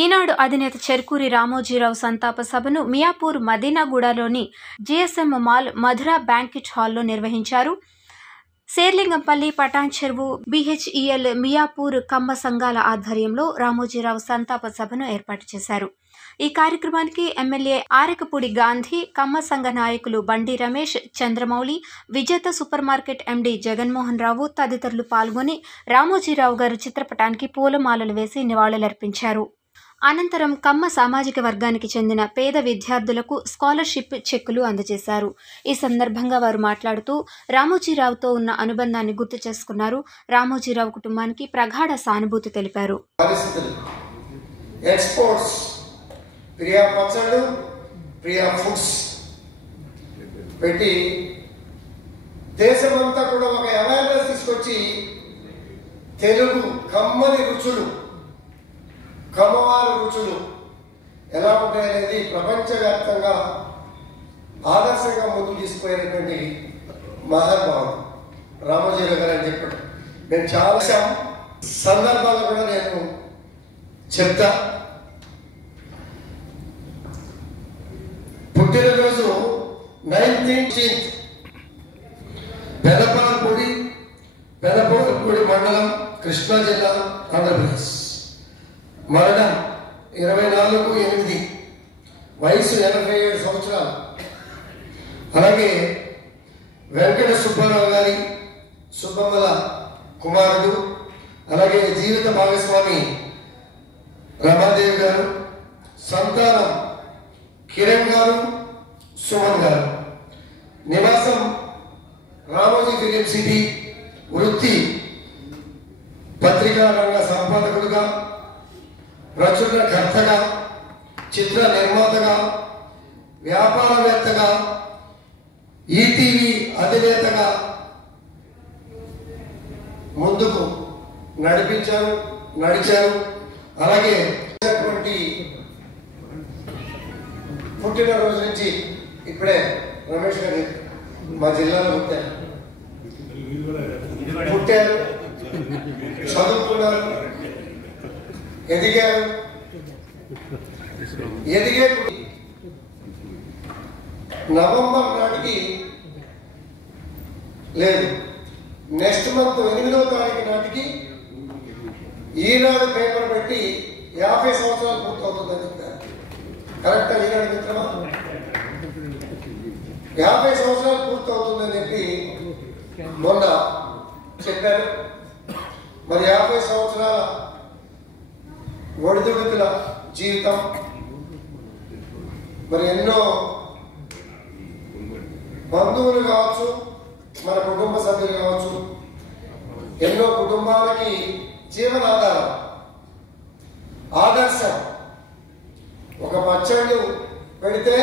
ఈనాడు అధినేత చెరుకూరి రామోజీరావు సంతాప సభను మియాపూర్ మదీనాగూడలోని జిఎస్ఎం మాల్ మధుర బ్యాంకెట్ హాల్లో నిర్వహించారు. శేర్లింగంపల్లి, పటాన్ చెరువు, బిహెచ్ఈఎల్, మియాపూర్ కమ్మ సంఘాల ఆధ్వర్యంలో రామోజీరావు సంతాప సభను ఏర్పాటు చేశారు. ఈ కార్యక్రమానికి ఎమ్మెల్యే ఆరెకపూడి గాంధీ, కమ్మ సంఘ నాయకులు బండి రమేష్, చంద్రమౌళి, విజేత super market MD Jaganmohan Rao తదితరులు పాల్గొని రామోజీరావు గారి చిత్రపటానికి పూలమాలలు వేసి నివాళులర్పించారు. అనంతరం కమ్మ సామాజిక వర్గానికి చెందిన పేద విద్యార్థులకు స్కాలర్షిప్ చెక్కులు అందజేశారు. ఈ సందర్భంగా వారు మాట్లాడుతూ రామోజీరావుతో ఉన్న అనుబంధాన్ని గుర్తు చేసుకున్నారు. రామోజీరావు కుటుంబానికి ప్రగాఢ సానుభూతి తెలిపారు. ప్రియా పచ్చళ్ళు, ప్రియా ఫుడ్స్ పెట్టి దేశమంతా కూడా ఒక అవేర్నెస్ తీసుకొచ్చి తెలుగు కమ్మని రుచులు, కమ్మవారి రుచులు ఎలా ఉంటాయనేది ప్రపంచవ్యాప్తంగా ఆదర్శంగా ముందుకు తీసుకుపోయినటువంటి మహానుభావుడు రామోజీరావు గారు అని చెప్పాడు. నేను చాలా సందర్భాలు కూడా నేను చెప్తా. పుట్టినరోజు 19 పెదపూడి మండలం, కృష్ణా జిల్లా, ఆంధ్రప్రదేశ్. మరణం 24/8, వయసు 87 సంవత్సరాలు. అలాగే వెంకట సుబ్బారావు గారి సుబ్బమ్మల కుమారుడు, అలాగే జీవిత భాగస్వామి రమాదేవి గారు, సంతానం కిరణ్ గారు, సుమన్ గారు. నివాసం రామోజీ ఫిలిం సిటీ. వృత్తి పత్రికా రంగ సంపాదకుడుగా, ప్రచురణకర్తగా, చిత్ర నిర్మాతగా, వ్యాపారవేత్తగా, ఈటీవీ అధినేతగా ముందుకు నడిచారు. అలాగే పుట్టినరోజు నుంచి ఇప్పుడే రమేష్ గారు మా జిల్లాలో పుట్టారు, చదువుకున్నారు, ఎదిగారు. నవంబర్ నాటికి లేదు, నెక్స్ట్ మంత్ 8వ తారీఖు నాటికి ఈనాడు పేపర్ పెట్టి 50 సంవత్సరాలు పూర్తవుతుందని చెప్పారు. కరెక్టా ఈనాడు మిత్రమా? 50 సంవత్సరాలు పూర్తవుతుందని చెప్పి మొన్న చెప్పారు. మరి 50 సంవత్సరాల ఒడిదుడుకుల జీవితం, మరి ఎన్నో బంధువులు కావచ్చు, మన కుటుంబ సభ్యులు కావచ్చు, ఎన్నో కుటుంబాలకి జీవనాధారం, ఆదర్శం. ఒక పచ్చళ్ళు పెడితే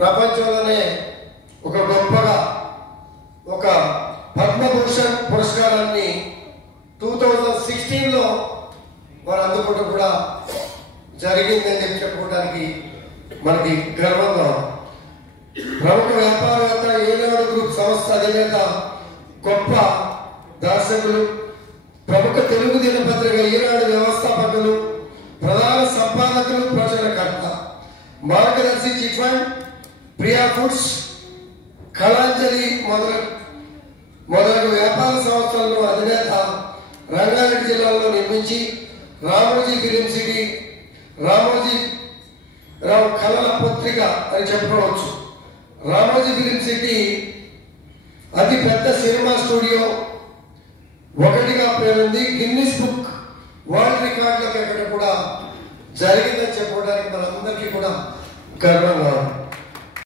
ప్రపంచంలోనే ఒక గొప్పగా ఒక పద్మభూషణ్ పురస్కారాన్ని 2016లో వారు అందుకోవడం కూడా జరిగిందని చెప్పుకోవడానికి మనకి గర్వంగా. ప్రముఖ వ్యాపారవేత్త, ఏనాడు గ్రూప్ సంస్థ అధినేత, గొప్ప దర్శకులు, ప్రముఖ తెలుగు దినపత్రిక ఈనాడు వ్యవస్థాపకులు, ప్రధాన సంపాదకులు, ప్రచురణకర్త, మార్గదర్శి chit fund, Priya foods, Kalanjali మొదలగు వ్యాపార సంస్థలను అధినేత, రంగారెడ్డి జిల్లాలో నిర్మించి రామోజీ ఫిలిం సిటీ, రామోజీరావు కళల పత్రిక అని చెప్పుకోవచ్చు. రామోజీ ఫిలిం సిటీ అతి పెద్ద సినిమా స్టూడియో ఒకటిగా పేరుంది. గిన్నిస్ బుక్ వరల్డ్ రికార్డులకు ఎక్కడ కూడా జరిగిందని చెప్పుకోవడానికి మనందరికీ కూడా గర్వంగా ఉంది.